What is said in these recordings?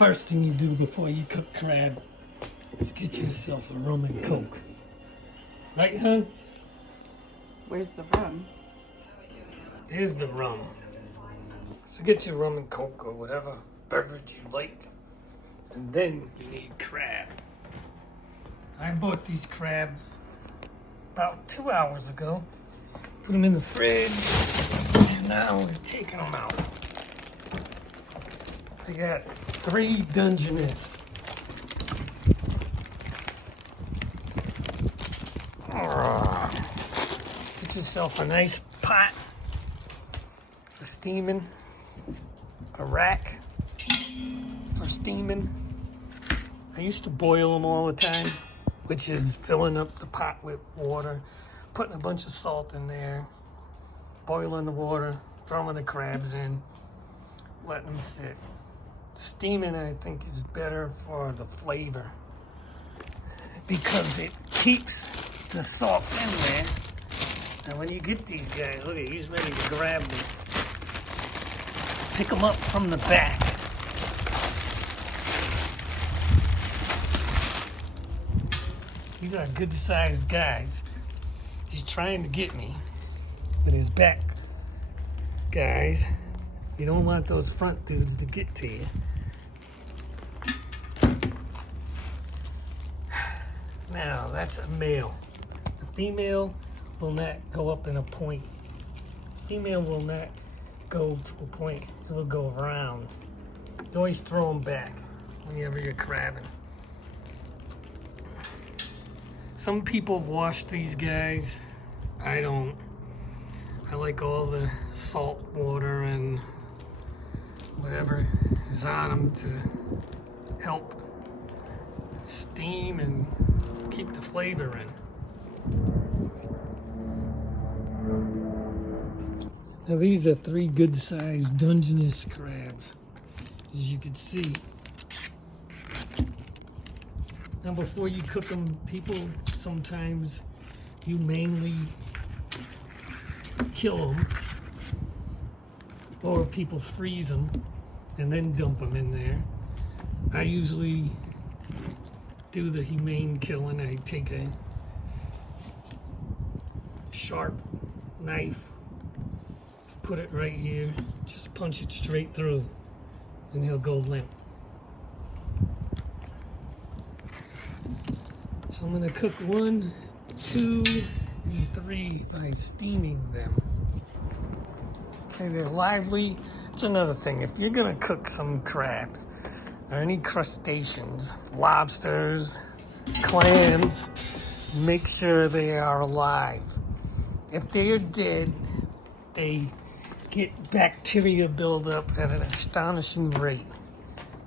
First thing you do before you cook crab is get yourself a rum and coke. Right, hon? Where's the rum? Here's the rum. So get your rum and coke or whatever beverage you like. And then you need crab. I bought these crabs about 2 hours ago. Put them in the fridge. And now we're taking them out. I got 3 Dungeness. Get yourself a nice pot for steaming, a rack for steaming. I used to boil them all the time, which is filling up the pot with water, putting a bunch of salt in there, boiling the water, throwing the crabs in, letting them sit. Steaming, I think, is better for the flavor because it keeps the salt in there. And when you get these guys, look at, he's ready to grab them. Pick them up from the back. These are good-sized guys. He's trying to get me with his back, guys. You don't want those front dudes to get to you. Now, that's a male. The female will not go up in a point. Female will not go to a point. It will go around. You always throw them back whenever you're crabbing. Some people wash these guys. I don't. I like all the salt water and whatever is on them to help steam and keep the flavor in. Now these are 3 good-sized Dungeness crabs, as you can see. Now before you cook them, people sometimes humanely kill them, or people freeze them and then dump them in there. I usually do the humane killing. I take a sharp knife, put it right here, just punch it straight through, and he'll go limp. So I'm gonna cook 1, 2, and 3 by steaming them. Okay, they're lively. It's another thing. If you're gonna cook some crabs or any crustaceans, lobsters, clams, make sure they are alive. If they are dead, they get bacteria buildup at an astonishing rate.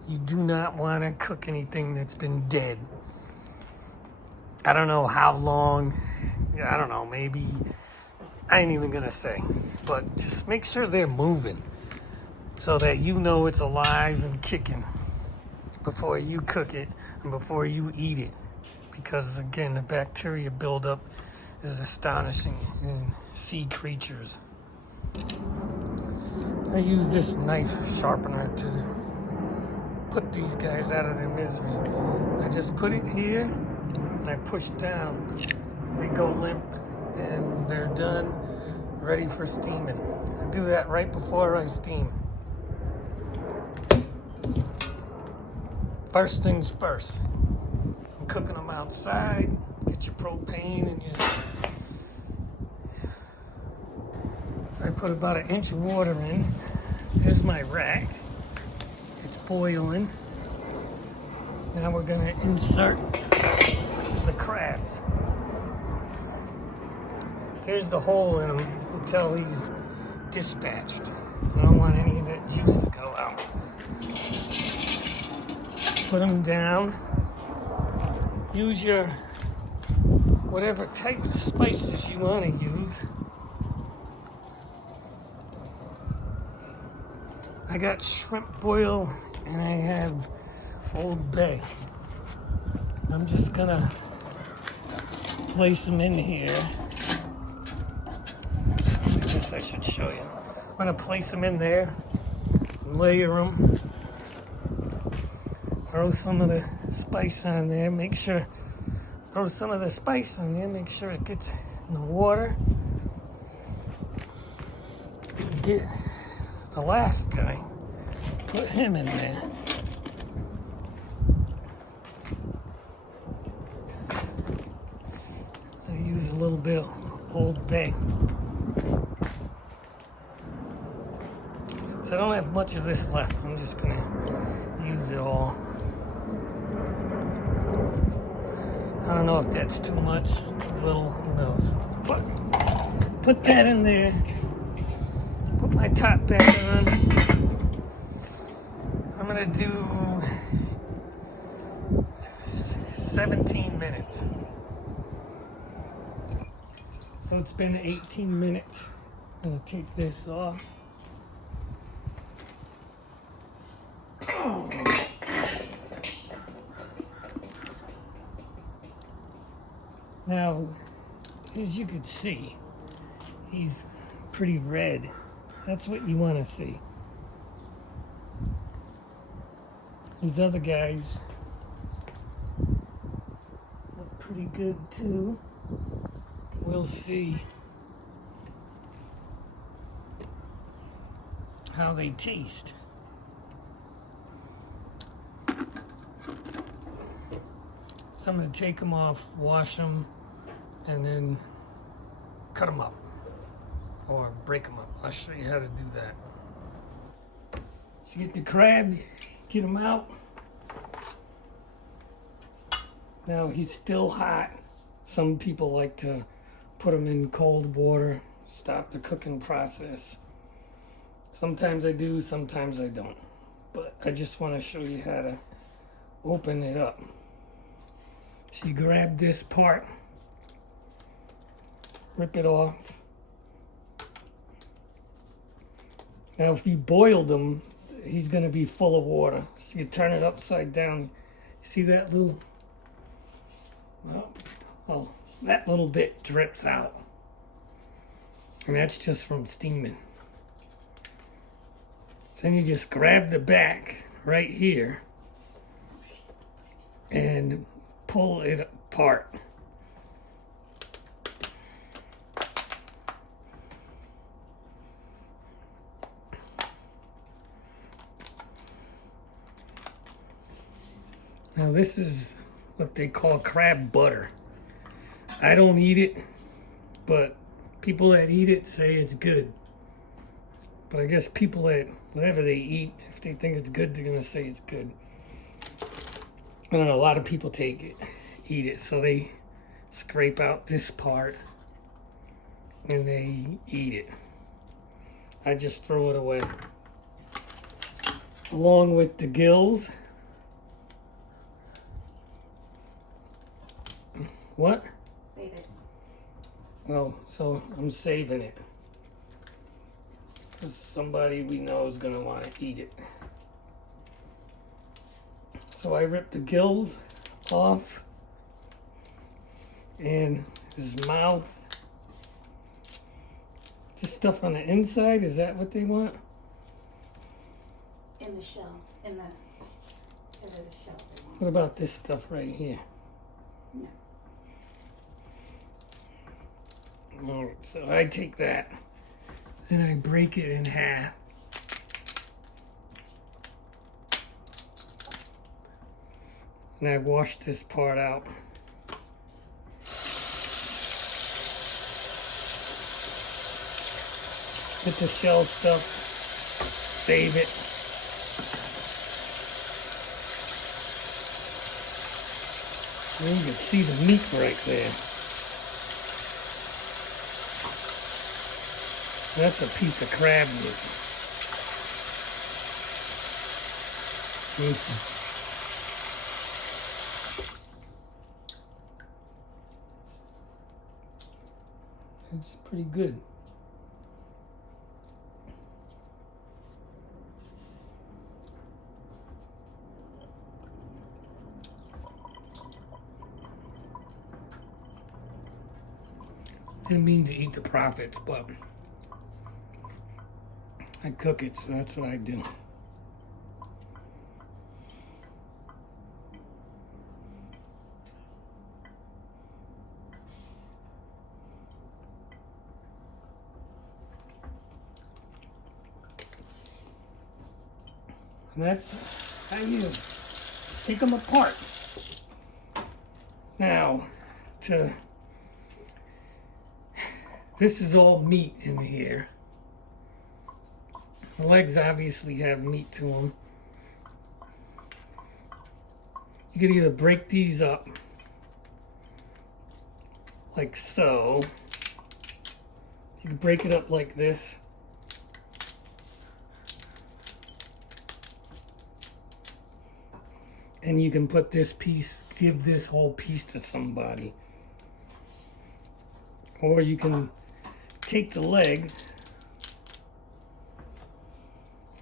You do not want to cook anything that's been dead. I don't know how long, I don't know, maybe, I ain't even gonna say, but just make sure they're moving so that you know it's alive and kicking before you cook it and before you eat it. Because again, the bacteria buildup is astonishing in sea creatures. I use this knife sharpener to put these guys out of their misery. I just put it here and I push down. They go limp and they're done, ready for steaming. I do that right before I steam. First things first. I'm cooking them outside. Get your propane and your... So I put about 1 inch of water in. Here's my rack. It's boiling. Now we're gonna insert the crabs. There's the hole in him. You can tell he's dispatched. I don't want any of that juice to go out. Put them down. Use your whatever type of spices you want to use. I got shrimp boil and I have Old Bay. I'm just gonna place them in here. I guess I should show you. I'm gonna place them in there, layer them. throw some of the spice on there. Make sure, throw some of the spice on there. Make sure it gets in the water. Get the last guy. Put him in there. I use a little bit of Old Bay. So I don't have much of this left. I'm just gonna use it all. I don't know if that's too much, too little, who knows. But put that in there. Put my top back on. I'm gonna do 17 minutes. So it's been 18 minutes. I'm gonna take this off. Now, as you can see, he's pretty red. That's what you want to see. These other guys look pretty good too. We'll see how they taste. So I'm going to take them off, wash them, and then cut them up or break them up. I'll show you how to do that. So get the crab, get them out. Now he's still hot. Some people like to put them in cold water, stop the cooking process. Sometimes I do, sometimes I don't. But I just want to show you how to open it up. So you grab this part, rip it off. Now if you boiled him, he's going to be full of water. So you turn it upside down. You see that little, well, that little bit drips out. And that's just from steaming. So then you just grab the back right here and pull it apart. Now this is what they call crab butter. I don't eat it, but people that eat it say it's good. But I guess people that, whatever they eat, if they think it's good, they're gonna say it's good. I don't know, a lot of people eat it, so they scrape out this part and they eat it. I just throw it away. Along with the gills. What? Save it. Oh, so I'm saving it. Because somebody we know is going to want to eat it. So I ripped the gills off. And his mouth. Just stuff on the inside, is that what they want? In the shell. In the shell. What about this stuff right here? No. Alright, so I take that. Then I break it in half. And I wash this part out. Get the shell stuff, save it. And you can see the meat right there. That's a piece of crab meat. It's pretty good. Didn't mean to eat the profits, but I cook it, so that's what I do. And that's how you take them apart. Now, this is all meat in here. The legs obviously have meat to them. You could either break these up like so. You can break it up like this. And you can put this piece, give this whole piece to somebody. Or you can take the leg,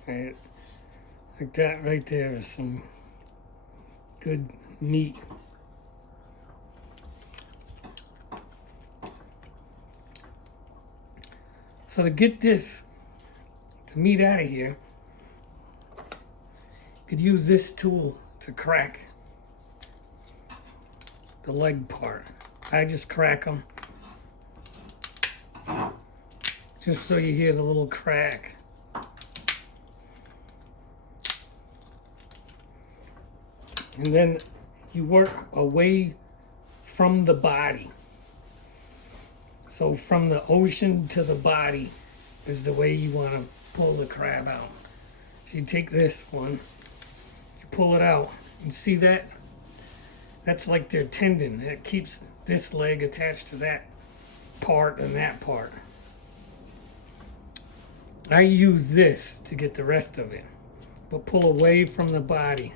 right, like that right there is some good meat. So to get the meat out of here, you could use this tool to crack the leg part. I just crack them just so you hear the little crack. And then you work away from the body. So from the ocean to the body is the way you want to pull the crab out. So you take this one, you pull it out, and see that? That's like their tendon. It keeps this leg attached to that part and that part. I use this to get the rest of it, but pull away from the body.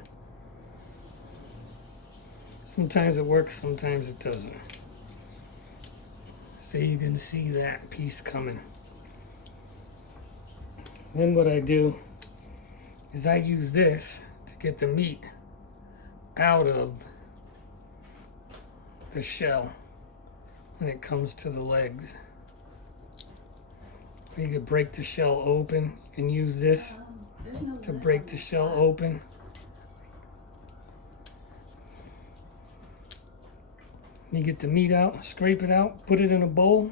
Sometimes it works, sometimes it doesn't. So you can see that piece coming. Then what I do is I use this to get the meat out of the shell when it comes to the legs. You can break the shell open. You can use this to break the shell open. You get the meat out, scrape it out, put it in a bowl,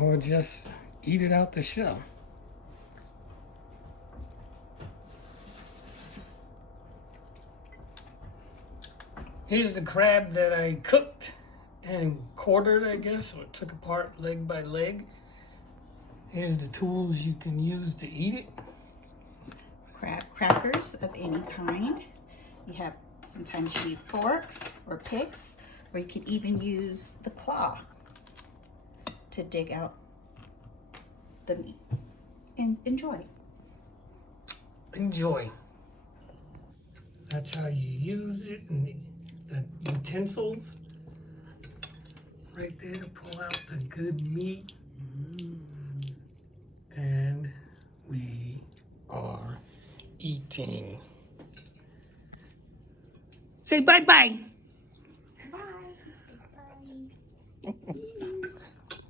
or just eat it out the shell. Here's the crab that I cooked and quartered, I guess, or took apart leg by leg. Here's the tools you can use to eat it. Crab crackers of any kind. You have, sometimes you need forks or picks, or you can even use the claw to dig out the meat. And enjoy. Enjoy. That's how you use it, and the utensils right there to pull out the good meat. And we are eating. Say bye-bye. Bye. Bye.